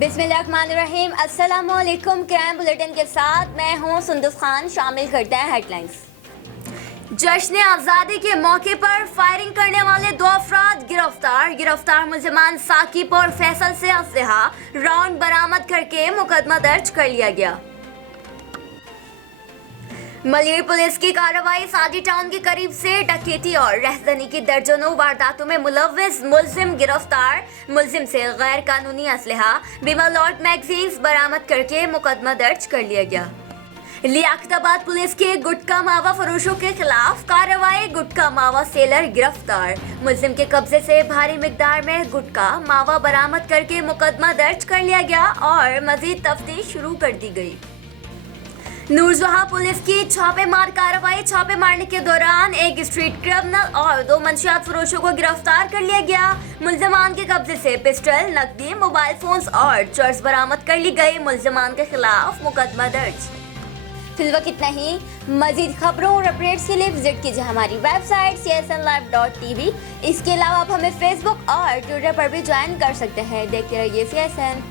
बिस्मिल्लाहिर्रहमानिर्रहीम। अस्सलाम वालेकुम। क्राइम बुलेटिन के साथ मैं हूं सुंदस खान। शामिल करते हैं हेडलाइंस। जश्न आज़ादी के मौके पर फायरिंग करने वाले 2 अफराद गिरफ्तार मुलजमान साकिब और फैसल से असलहा राउंड बरामद करके मुकदमा दर्ज कर लिया गया। मलिर पुलिस की कार्रवाई सादी टाउन के करीब से डकैती और रहजनी की दर्जनों वारदातों में मुलव्विस मुलजिम गिरफ्तार। मुलजिम से गैर कानूनी असलहा बीमा लॉट मैगजीन्स बरामद करके मुकदमा दर्ज कर लिया गया। लियाकताबाद पुलिस के गुटखा मावा फरोशों के खिलाफ कार्रवाई। गुटखा मावा सेलर गिरफ्तार। मुलजिम के कब्जे से भारी मिकदार में गुटखा मावा बरामद करके मुकदमा दर्ज कर लिया गया और मजीद तफ्तीश शुरू कर दी गई। नूरजहां पुलिस की छापेमार कार्रवाई। छापे मारने के दौरान एक स्ट्रीट क्रिमिनल और 2 मंशियात फरोशों को गिरफ्तार कर लिया गया। मुलजमान के कब्जे से पिस्टल, नकदी, मोबाइल फोन्स और चर्स बरामद कर ली गई। मुलजमान के खिलाफ मुकदमा दर्ज। फिलवक्त इतना ही। मजीद खबरों और अपडेट्स के लिए विजिट कीजिए हमारी वेबसाइट csnlive.tv। इसके अलावा आप हमें फेसबुक और ट्विटर पर भी ज्वाइन कर सकते हैं। देखते रहिए CSN।